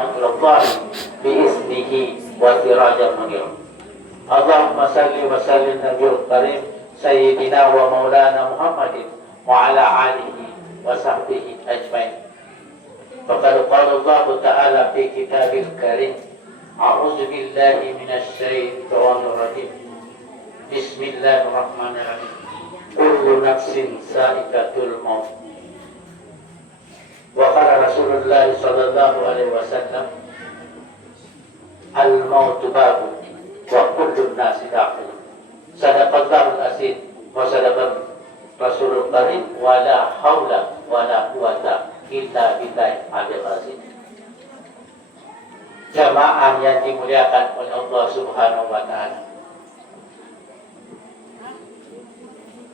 Allah biiznihi wa sirajan munir. Allahumma salli wa sallim nabiyil karim sayyidina wa maulana Muhammadin wa ala alihi wa sahbihi ajmain. Faqad qala Allah ta'ala fi kitabil karim, a'udzu billahi minasy syaithanir rajim. Bismillahirrahmanirrahim. Kullu nafsin sa'iqatul maut. Wa qala Rasulullah sallallahu alaihi wasallam, al-mautu babu wa kullu nasi dakhil. Sadaqallahul azim wa sadaqa Rasulul karim wa la haula wa la quwata illa billahi al-aliyyil azim. Jamaah yang dimuliakan oleh Allah Subhanahu wa taala.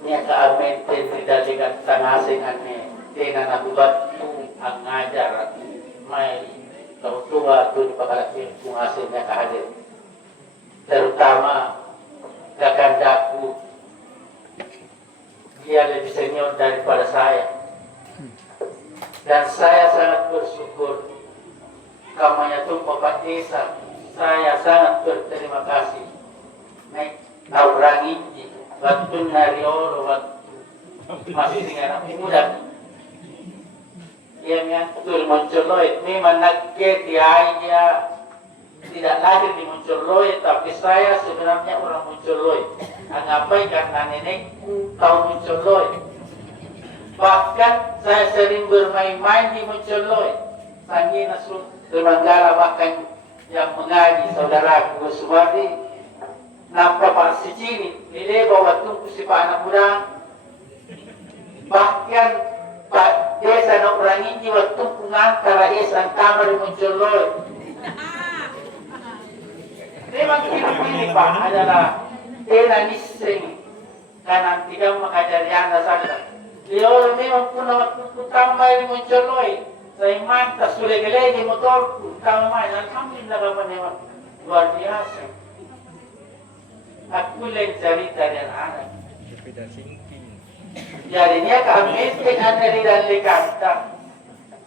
Nia kaamen tidak dengan tangasing ane tina nabubat ang ngajar may kautuwa tu pakalaki kung asin niya kahadir. Terutama gagandaku dia lebih senior daripada saya, dan saya sangat bersyukur kamanya tumpah Pak Desa. Saya sangat berterima kasih naik naurangi waktu nariolo waktu masih dengan anak muda. Ia mengatur Moncoloy memang nagget dia tidak lahir di Moncoloy, tapi saya sebenarnya orang Moncoloy. Angapai karena nenekku tahu Moncoloy. Bahkan saya sering bermain-main di Moncoloy. Sangi Nasrul Temanggala, bahkan yang mengaji saudaraku Suwardi nampak Pak Sicini ini bawa tungku si Pak anak muda. Bahkan Pak Desa nak orang ini waktu pengantar Esan kamar Moncoloy. Memang hidup ini Pak adalah tena nising kanan tidak mengajari anda saja. Dia memang pun waktu tambah di Moncoloy. Saya mantap sudah gelegi motor tambah. Alhamdulillah kapan memang luar biasa. Aku lain cerita dan anak. Jadinya kami dengan dari dan lekanta.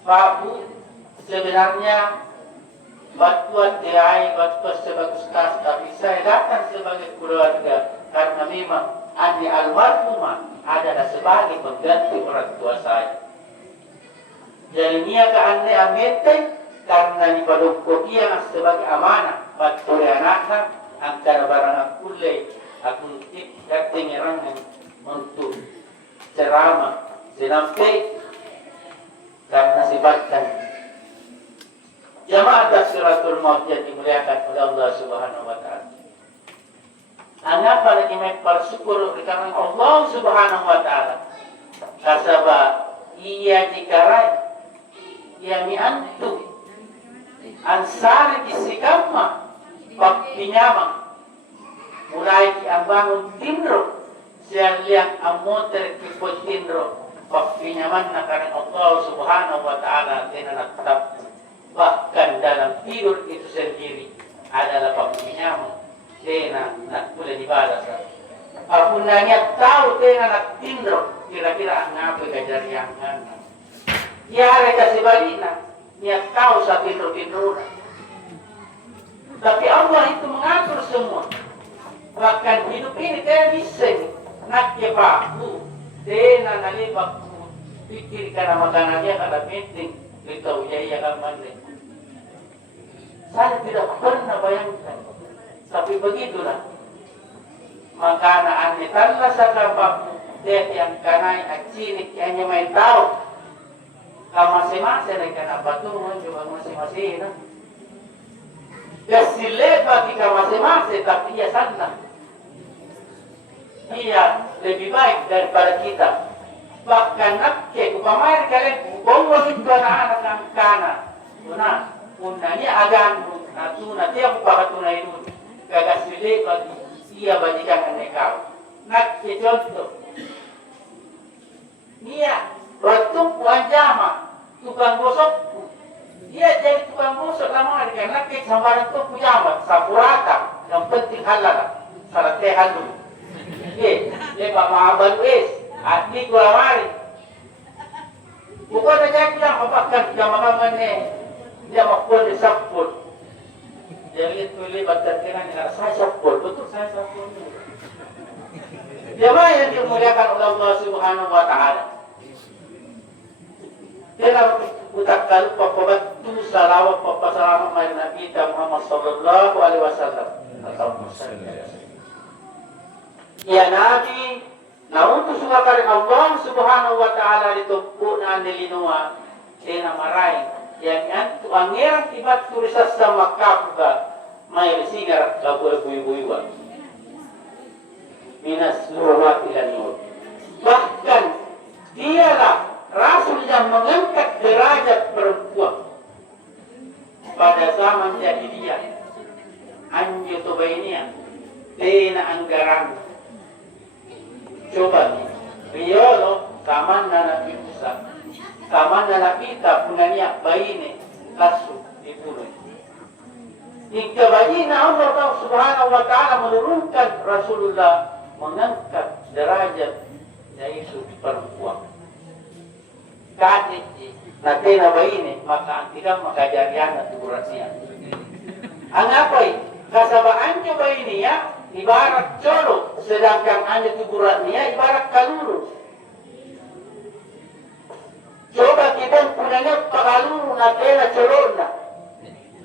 Pak Bu, sebenarnya batuan tiai, batuan sebagai ustaz, tapi saya datang sebagai keluarga karena memang Andi almarhumah adalah sebagai pengganti orang tua saya. Jadinya ke Andi amete karena di padukku ia sebagai amanah batu anaknya antara barang aku aku tidak tengerang untuk ceramah senampai karena sifatkan jamaah taksiratul maut yang dimuliakan oleh Allah Subhanahu wa taala. Angapa lagi bersyukur karena Allah Subhanahu wa taala. Kasaba iya dikarai ia miantu ansari kisikama pak pinyama mulai kiambangun timro siang liang amoter kipot timro pak pinyaman na karena Allah Subhanahu wa taala tinanatap. Bahkan dalam tidur itu sendiri adalah pembinyaman tena nak boleh dibalas. Aku nanya tahu tena nak tindro kira-kira ngapa kejadian kan? Ya mereka sebaliknya niat tahu saat tindro. Tapi Allah itu mengatur semua. Bahkan hidup ini tena bisa nak jebaku tena nalibakku pikir karena makanannya kada penting. Kita ujaya kan mandi. Saya tidak pernah bayangkan, tapi begitulah. Makanan ane tanlah sakapap dia yang kanai acinik yang nyamai tahu. Kamasih-masih mereka apa tu mencoba masih-masih. Kasile bagi kamasih-masih, tapi ia sana. Ia lebih baik daripada kita. Bahkan nakke upamai kalian bongo itu anak-anak yang kana tuna undanya agan tuna tiap upaka tuna itu gagas sile bagi ia bajikan nekau nakke contoh dia waktu wajama tukang gosok dia jadi tukang gosok lama hari nakke sambaran tu pujama sapurata yang penting halal salah teh halal lepas mahaban wes Adi kulamari. Bukan saja yang apakah jamaah mana dia makpul di sapul. Jadi tulis baca kira saya sapul, betul saya sapul. Jemaah yang dimuliakan oleh Allah Subhanahu wa taala. Dalam utak kalu papabatu salawat papasalama mai Nabi Muhammad sallallahu alaihi wasallam. Ya Nabi, nauntu sumakaring Allah Subhanahu wa taala ditumpu na nilinua ena marai yang antu angeran tibat turisas sama kapuga mai singar kabur bui-buiwa. Minas luwat ilan. Bahkan dialah Rasul yang mengangkat derajat perempuan pada zaman jahiliyah. Anju tubainiya tena anggaran. Coba riolo kaman na Nabi Musa, kaman na nakita punanya baine lasu dibunuh. Jika baina Allah Subhanahu wa taala menurunkan Rasulullah mengangkat derajat yaitu perempuan. Kadit natena baine maka tidak makajarian tuburatnya. Angapai kasabaan coba ini ya ibarat colo sedangkan anja tuburatnya ibarat kaluru. Coba kita punanya pakaluru natena colona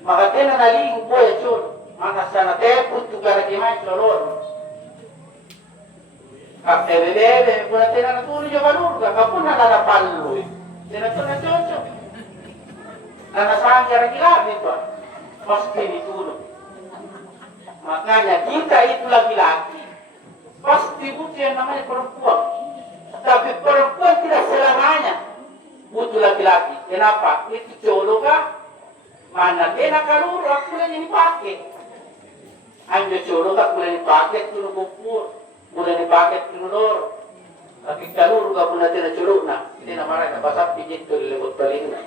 maka tena naling boya colo maka sana teput tukara kimai colona. Kapelele puna tena natulu jawa luru kapuna nana pallu. Tena tuna cocok. Nana sanggar gila itu. Pasti ditulung. Makanya kita itu laki-laki. Pasti butuh yang namanya perempuan. Tapi perempuan tidak selamanya butuh laki-laki. Kenapa? Itu colo kah? Mana tena kaluru aku yang dipakai. Anjo colo kah boleh dipakai tulu kupur. Boleh dipakai tulu lor. Tapi kaluru kah puna tena colo na. Tena marah ka pasap pijit tu lewat telinga.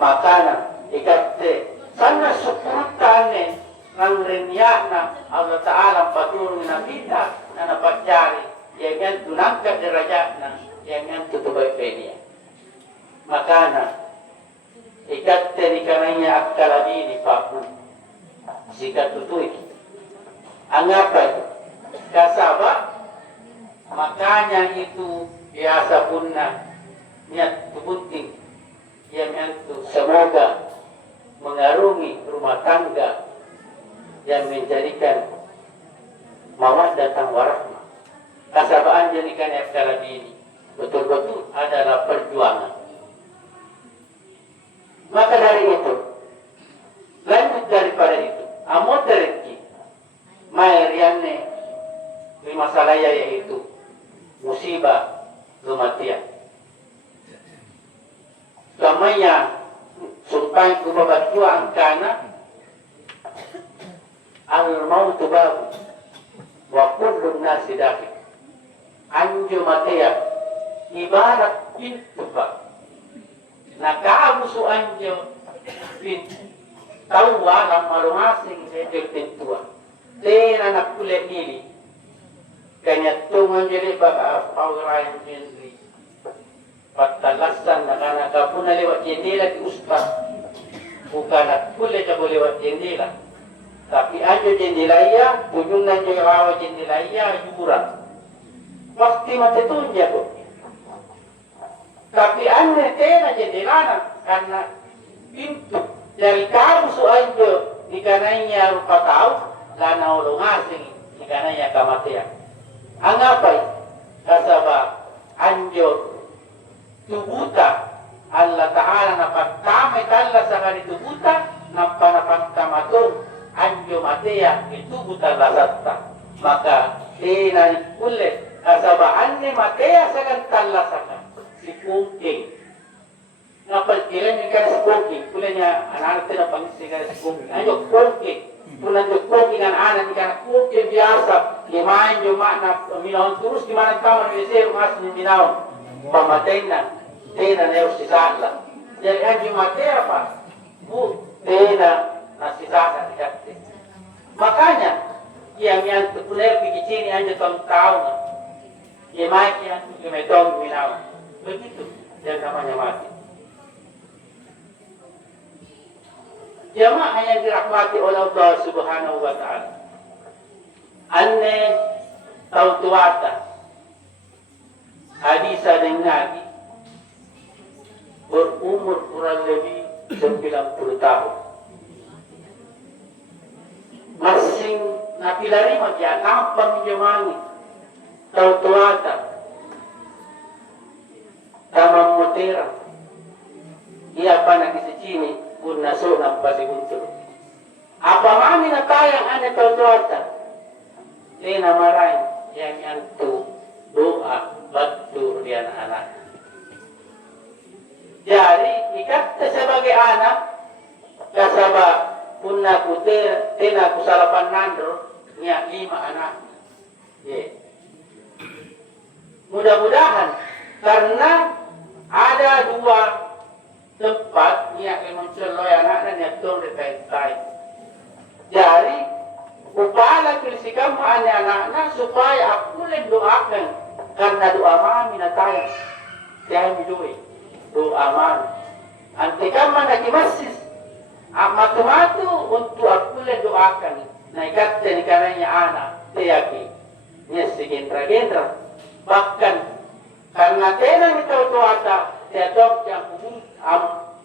Makanya ikate sana sepurutane nang renyana Allah Ta'ala paturun na kita na napagjari yang tunangkat derajat na yang tutubay penia. Makanya ikate ni kananya akalabi ni papu sikat tutui angapay kasaba makanya itu biasa punna niat tubuting yang itu semoga mengarungi rumah tangga yang menjadikan mawaddah dan warahmah. Kasabaan jadikan FKLB ini betul-betul adalah perjuangan. Maka dari itu, lanjut daripada itu, amot rezeki, mayrianne lima salaya yaitu musibah kematian. Kamanya sumpah kubabatuan kana al-mautu babu wa kullu nasi dakhil. Anjo matea ibarat pintu pak. Nakaabusu anjo pintu. Tahu alam malumasing sejel pintua. Tena nakule nili. Kanya tungan jadi baka pawrayan pinri. Patalasan na kanaka puna lewat jendela di ustaz. Bukan nakule ka lewat jendela. Tapi aja jendela iya, ujung nan jo rawa jendela iya jurang. Pasti mati tunja ko. Tapi anne tena jendela karena pintu dari kamu soalnya di kananya rupa tahu lana olongasing di kananya kematian. Angapai kasaba anjo tubuta Allah Ta'ala napagtamay tala sa kani tubuta napanapagtamatong anjo matea itubuta lasatta maka tinan kulit kasabaan ni matea sa kan tala sa kan si Pungking napagkilan ni kan si Pungking kulanya anak natin na pangisigan si Pungking anjo Pungking tulan jo Pungking ang anak ni kan Pungking biasa limayan jo na minahon terus gimana kawan ni Sir mas ni minahon pamatay na tena na yung sisala. Jadi anjing mati apa? Bu, tena na sisala dikati. Makanya, yang terpuner pergi sini anjing tahun na. Yang maik yang tujuh tahun minaw. Begitu yang namanya mati. Jamaah yang dirahmati oleh Allah Subhanahu wa taala. Anne tahu tuata hadis yang Nabi berumur kurang lebih 90 tahun. Masing napilari magyanapang jamaah tahu tuata tamang mutera. Ia pa nagisicini kung naso ng pasiguntulo. Apa mami na tayang ane tawtuatan. Di na maray yang yantu doa batu diyan anak. Jadi ikatta sebagai anak kasaba punna kuter tena kusalapan nandro niya 5 anak. Mudah-mudahan karena ada 2 tempat niya imunculoy anak na niya itong repentay. Jadi, upala kilsikam maani anak na supaya aku lang doakan karena doa mami na tayo. Kaya midoy, doa mami. Antikam man nagimasis, matumatu untuk aku lang doakan na ikatta ni kananya anak, tiyaki. Niya si gendra-gendra. Bahkan, karena tenang ito tuata, tiadok yang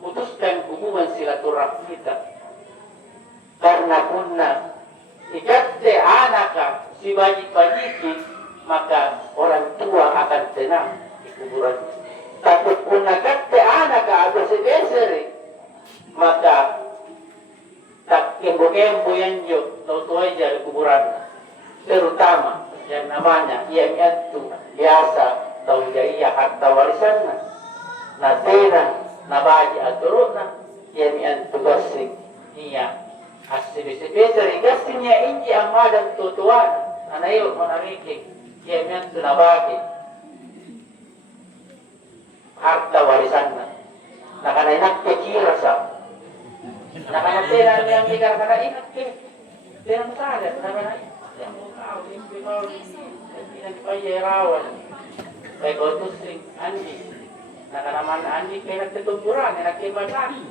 putuskan hubungan silaturahmi kita. Karena punna ikatte anaka si bajik-bajiki, maka orang tua akan tenang di kuburan. Tapi punna katte anaka ada sebesere, maka tak kembo-kembo yang jo tau aja di kuburan. Terutama yang namanya yang itu biasa tau jaya harta warisannya. Natena nabaji aturuna yang tugasik niya asibisi-bisi rigasnya inji amadan tutuan anayo manariki yang nabaji harta warisannya nakana kecil sa nakana tena yang mikir kana ingat ke tena sada nakana yang kau impinol yang payerawan baik otusing andi nakanaman andi kaya nagtutumburan, nagkibalan.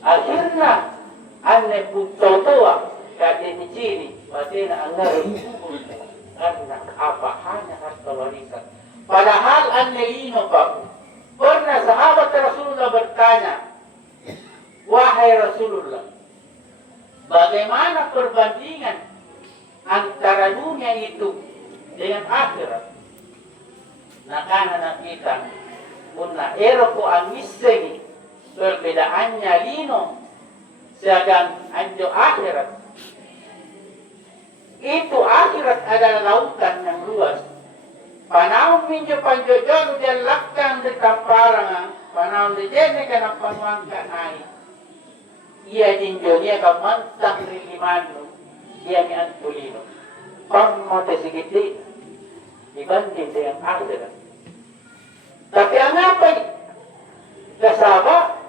Akhirnya, ane putautua, kaya ni Chini, pati na ang narumubul, karena apa hanya harta warisan. Padahal ane lino pa, pernah sahabat Rasulullah bertanya, wahai Rasulullah, bagaimana perbandingan antara dunia itu dengan akhirat? Nakana nakita, Una ero ko ang miseng perbedaannya lino sedang anjo akhirat. Itu akhirat adalah lautan yang luas. Panahon minjo panjojon dia lakang di tamparangan, panahon di jene kana panwangkan ai. Ia jinjo dia ka mantang rilimano, ia mi antulino. Pammote sigiti dibanding dengan akhirat. Tapi ang apa kasama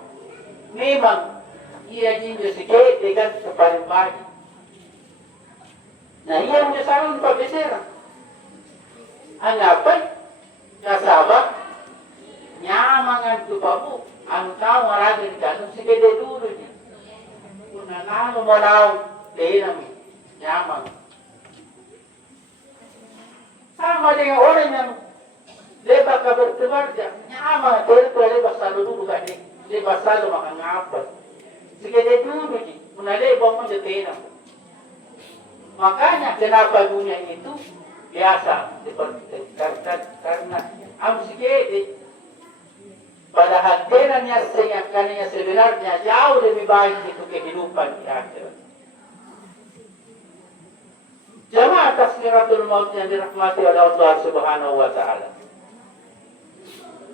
memang ia jinjo sikit dengan sepaling bagi. Nah ia punya sarang pabisera. Ang apa kasama nyamangan tupabu ang tao maraming ganun sikit dulu niya. Kung nanalo malaw namin nyamang. Sama dengan orang yang lepas kabar keluarga, nyama kalau tu lepas selalu dulu kan ni, lepas selalu makan apa? Sekali dulu ni, menalai bawang jatena. Makanya kenapa dunia itu biasa seperti karena sekali pada hadirannya sebenarnya sebenarnya jauh lebih baik itu kehidupan di akhirat. Jamaah Tazkiratul Maut yang dirahmati oleh Allah Subhanahu wa taala.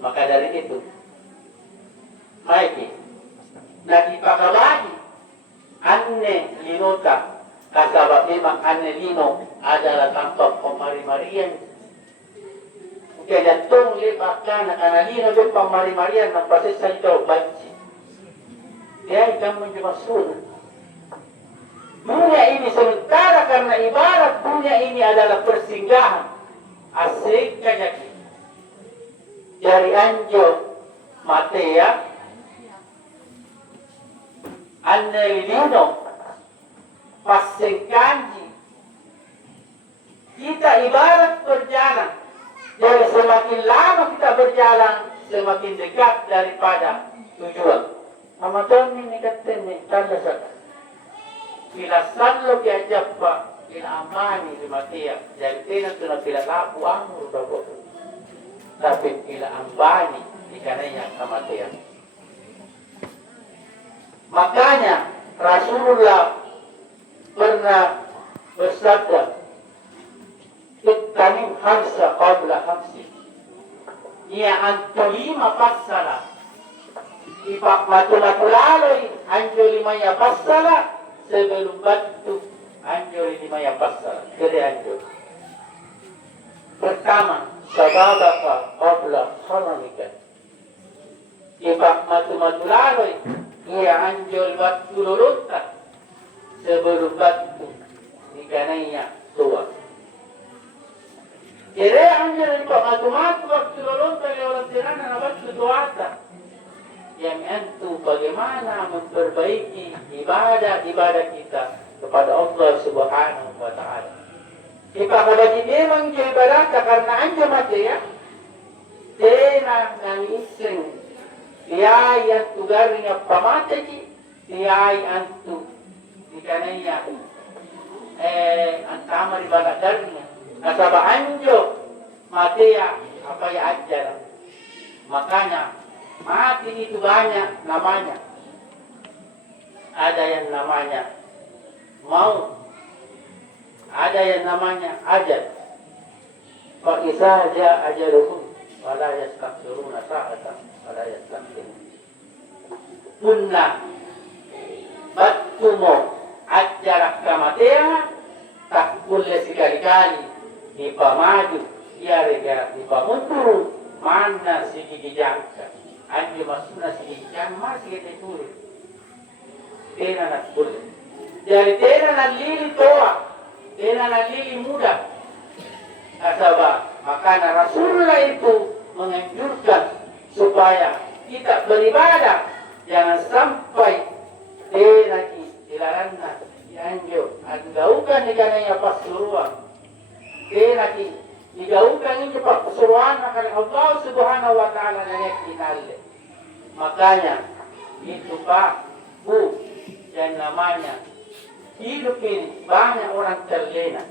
Maka dari itu, maiki nagipakabagi anne linota kasaba memang anne lino adalah tanpa pemari-marian. Kaya tong lebakan kana lino do pemari-marian ng pasisay daw banci. Kaya ikaw menjemasur. Dunia ini sementara karena ibarat dunia ini adalah persinggahan. Asik kaya dari anjo matea An-nilino pasengkanji. Kita ibarat berjalan. Jadi semakin lama kita berjalan, semakin dekat daripada tujuan. Amaton ini katanya tanda saja. Bila sanlo kiajab pak, ila amani lima tiap. Jadi tina tuna bila lapu amur bapak. Tapi bila ambani ikananya kematian. Makanya Rasulullah pernah bersabda, "Ittanim hamsa qabla hamsi." Ia antolima passala. Ipak matu-matu lalui anjo lima ya passala sebelum batu anjo lima ya passala. Kede anjo. Pertama, sababaka qabla haramika. Ipak matu-matu lalui ia anjol batu luluntan sebelum batu ikananya tua. Kira anjol ipak matu-matu waktu luluntan lewat tirana na batu tuata. Yang itu bagaimana memperbaiki ibadah kita kepada Allah Subhanahu wa taala. Ipak bagi memang ibadah karena anjol mati ya. Tena nang iseng Tiyai antu garingnya pamataki, tiyai antu ikananya antama di bala garingnya. Nasaba anjo matea apa ya ajar. Makanya mati itu banyak namanya. Ada yang namanya mau, ada yang namanya ajal. Fa isa ja ajaluhum wala yastaghfiruna sa'atan. Pada ayat terakhir. Punna batumo ajarak kamatea tak boleh sekali-kali dipamaju ia dipamundur mana sigi dijangka anji masuna sigi dijangka masih kita tulis tena nak boleh jadi tena nak lili toa tena nak lili muda asaba makanya Rasulullah itu menganjurkan supaya kita beribadah jangan sampai lagi dilarangkan dianjur digaukan ikananya pasuruan lagi digaukan ini pasuruan akan Allah Subhanahu wa taala naik dinalle makanya itu Pak Bu yang namanya hidup ini banyak orang terlena